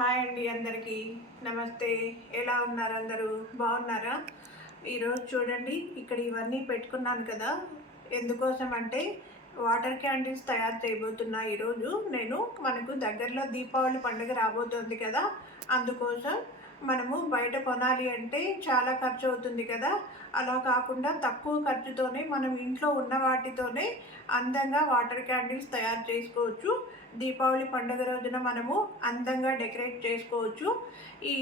Hi అండి, అందరికీ నమస్తే. ఎలా ఉన్నారు? అందరూ బాగున్నారా? ఈరోజు చూడండి, ఇక్కడ ఇవన్నీ పెట్టుకున్నాను కదా. ఎందుకోసం అంటే వాటర్ క్యాండిల్స్ తయారు చేయబోతున్నా. ఈరోజు నేను మనకు దగ్గరలో దీపావళి పండుగ రాబోతుంది కదా, అందుకోసం మనము బయట కొనాలి అంటే చాలా ఖర్చు అవుతుంది కదా. అలా కాకుండా తక్కువ ఖర్చుతోనే మనం ఇంట్లో ఉన్న వాటితోనే అందంగా వాటర్ క్యాండిల్స్ తయారు చేసుకోవచ్చు. దీపావళి పండుగ రోజున మనము అందంగా డెకరేట్ చేసుకోవచ్చు. ఈ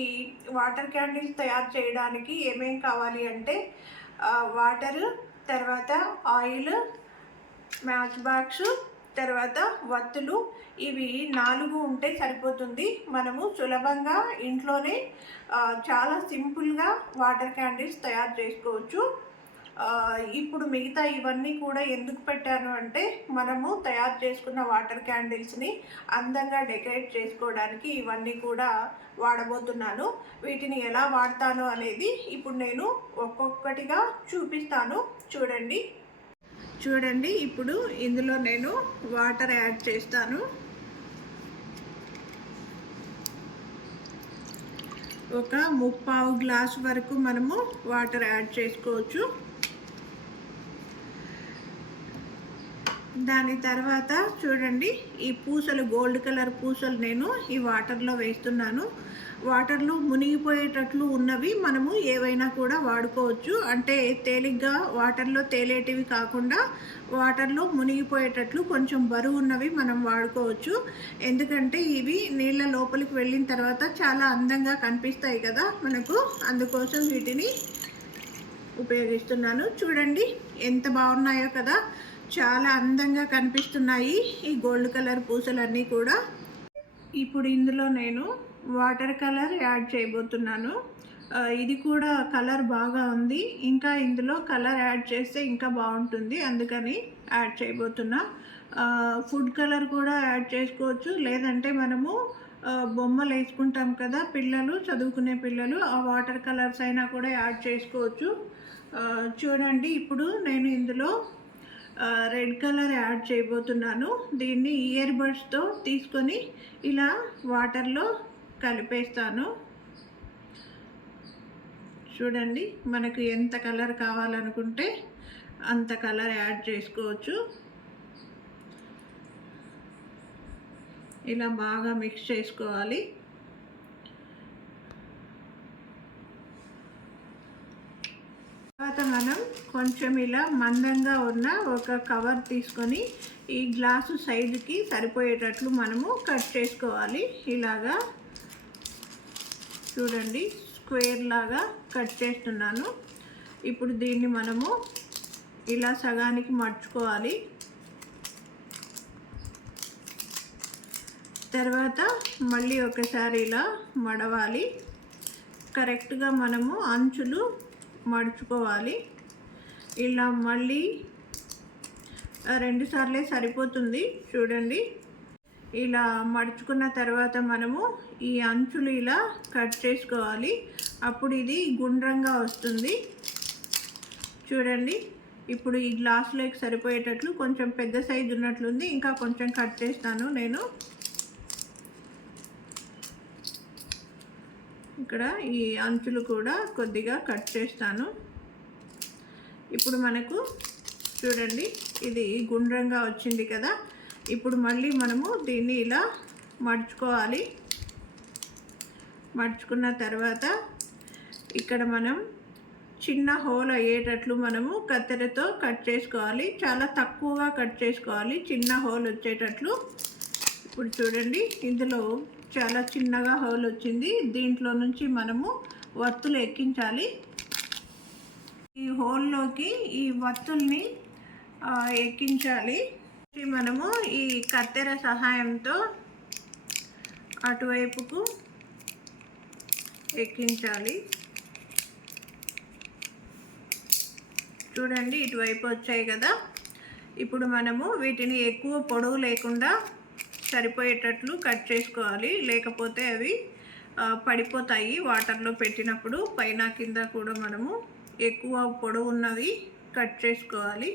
వాటర్ క్యాండిల్స్ తయారు చేయడానికి ఏమేం కావాలి అంటే వాటర్, తర్వాత ఆయిల్, మ్యాచ్ బాక్స్, తర్వాత వత్తులు, ఇవి 4 ఉంటే సరిపోతుంది. మనము సులభంగా ఇంట్లోనే చాలా సింపుల్గా వాటర్ క్యాండిల్స్ తయారు చేసుకోవచ్చు. ఇప్పుడు మిగతా ఇవన్నీ కూడా ఎందుకు పెట్టాను అంటే మనము తయారు చేసుకున్న వాటర్ క్యాండిల్స్ని అందంగా డెకరేట్ చేసుకోవడానికి ఇవన్నీ కూడా వాడబోతున్నాను. వీటిని ఎలా వాడతాను అనేది ఇప్పుడు నేను ఒక్కొక్కటిగా చూపిస్తాను. చూడండి, ఇప్పుడు ఇందులో నేను వాటర్ యాడ్ చేస్తాను. ఒక 3/4 గ్లాస్ వరకు మనము వాటర్ యాడ్ చేసుకోవచ్చు. దాని తర్వాత చూడండి, ఈ పూసలు, గోల్డ్ కలర్ పూసలు నేను ఈ వాటర్లో వేస్తున్నాను. వాటర్లో మునిగిపోయేటట్లు ఉన్నవి మనము ఏవైనా కూడా వాడుకోవచ్చు. అంటే తేలిగ్గా వాటర్లో తేలేటివి కాకుండా వాటర్లో మునిగిపోయేటట్లు కొంచెం బరువు ఉన్నవి మనం వాడుకోవచ్చు. ఎందుకంటే ఇవి నీళ్ళ లోపలికి వెళ్ళిన తర్వాత చాలా అందంగా కనిపిస్తాయి కదా మనకు, అందుకోసం వీటిని ఉపయోగిస్తున్నాను. చూడండి ఎంత బాగున్నాయో కదా, చాలా అందంగా కనిపిస్తున్నాయి ఈ గోల్డ్ కలర్ పూసలన్నీ కూడా. ఇప్పుడు ఇందులో నేను వాటర్ కలర్ యాడ్ చేయబోతున్నాను. ఇది కూడా కలర్ బాగా ఉంది, ఇంకా ఇందులో కలర్ యాడ్ చేస్తే ఇంకా బాగుంటుంది, అందుకని యాడ్ చేయబోతున్నా. ఫుడ్ కలర్ కూడా యాడ్ చేసుకోవచ్చు, లేదంటే మనము బొమ్మలు వేసుకుంటాం కదా పిల్లలు, చదువుకునే పిల్లలు, ఆ వాటర్ కలర్స్ అయినా కూడా యాడ్ చేసుకోవచ్చు. చూడండి, ఇప్పుడు నేను ఇందులో రెడ్ కలర్ యాడ్ చేయబోతున్నాను. దీన్ని ఇయర్ బడ్స్తో తీసుకొని ఇలా వాటర్లో కలిపేస్తాను. చూడండి, మనకు ఎంత కలర్ కావాలనుకుంటే అంత కలర్ యాడ్ చేసుకోవచ్చు. ఇలా బాగా మిక్స్ చేసుకోవాలి. తర్వాత మనం కొంచెం ఇలా మందంగా ఉన్న ఒక కవర్ తీసుకొని ఈ గ్లాసు సైజుకి సరిపోయేటట్లు మనము కట్ చేసుకోవాలి. ఇలాగా చూడండి, స్క్వేర్ లాగా కట్ చేస్తున్నాను. ఇప్పుడు దీన్ని మనము ఇలా సగానికి మర్చుకోవాలి. తర్వాత మళ్ళీ ఒకసారి ఇలా మడవాలి. కరెక్ట్గా మనము అంచులు మడుచుకోవాలి. ఇలా మళ్ళీ 2 సార్లే సరిపోతుంది. చూడండి, ఇలా మడుచుకున్న తర్వాత మనము ఈ అంచులు ఇలా కట్ చేసుకోవాలి. అప్పుడు ఇది గుండ్రంగా వస్తుంది. చూడండి, ఇప్పుడు ఈ గ్లాసులోకి సరిపోయేటట్లు కొంచెం పెద్ద సైజు ఉన్నట్లుంది, ఇంకా కొంచెం కట్ చేస్తాను నేను. ఇక్కడ ఈ అంచులు కూడా కొద్దిగా కట్ చేస్తాను. ఇప్పుడు మనకు చూడండి, ఇది గుండ్రంగా వచ్చింది కదా. ఇప్పుడు మళ్ళీ మనము దీన్ని ఇలా మడుచుకోవాలి. మడుచుకున్న తర్వాత ఇక్కడ మనం చిన్న హోల్ అయ్యేటట్లు మనము కత్తెరతో కట్ చేసుకోవాలి. చాలా తక్కువగా కట్ చేసుకోవాలి, చిన్న హోల్ వచ్చేటట్లు. ఇప్పుడు చూడండి, ఇందులో చాలా చిన్నగా హోల్ వచ్చింది. దీంట్లో నుంచి మనము వత్తులు ఎక్కించాలి. ఈ హోల్లోకి ఈ వత్తుల్ని ఎక్కించాలి. మనము ఈ కత్తెర సహాయంతో అటువైపుకు ఎక్కించాలి. చూడండి, ఇటువైపు వచ్చాయి కదా. ఇప్పుడు మనము వీటిని ఎక్కువ పొడవు లేకుండా సరిపోయేటట్లు కట్ చేసుకోవాలి, లేకపోతే అవి పడిపోతాయి వాటర్లో పెట్టినప్పుడు. పైన కింద కూడా మనము ఎక్కువ పొడవు ఉన్నవి కట్ చేసుకోవాలి.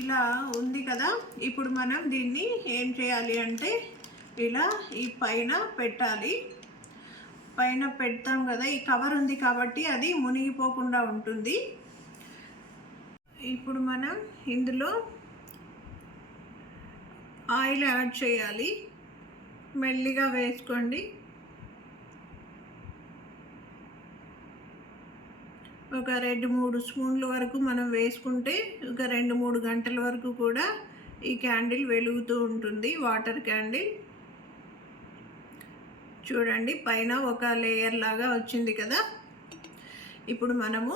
ఇలా ఉంది కదా. ఇప్పుడు మనం దీన్ని ఏం చేయాలి అంటే ఇలా ఈ పైన పెట్టాలి. పైన పెడతాం కదా, ఈ కవర్ ఉంది కాబట్టి అది మునిగిపోకుండా ఉంటుంది. ఇప్పుడు మనం ఇందులో ఆయిల్ యాడ్ చేయాలి. మెల్లిగా వేసుకోండి. ఒక 2-3 స్పూన్ల వరకు మనం వేసుకుంటే ఒక 2-3 గంటల వరకు కూడా ఈ క్యాండిల్ వెలుగుతూ ఉంటుంది, వాటర్ క్యాండిల్. చూడండి, పైన ఒక లేయర్ లాగా వచ్చింది కదా. ఇప్పుడు మనము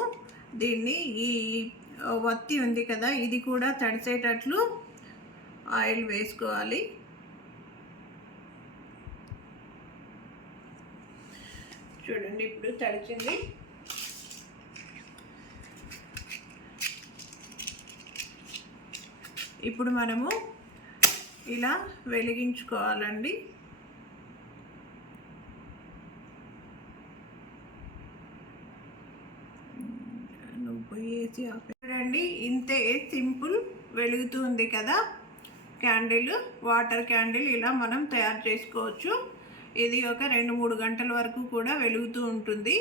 దీన్ని, ఈ వత్తి ఉంది కదా, ఇది కూడా తడిసేటట్లు ఆయిల్ వేసుకోవాలి. చూడండి, ఇప్పుడు తడిచింది. ఇప్పుడు మనము ఇలా వెలిగించుకోవాలండి. చూడండి, ఇంతే సింపుల్, వెలుగుతుంది కదా క్యాండిల్, వాటర్ క్యాండిల్. ఇలా మనం తయారు చేసుకోవచ్చు. ఇది ఒక 2-3 గంటల వరకు కూడా వెలుగుతూ ఉంటుంది.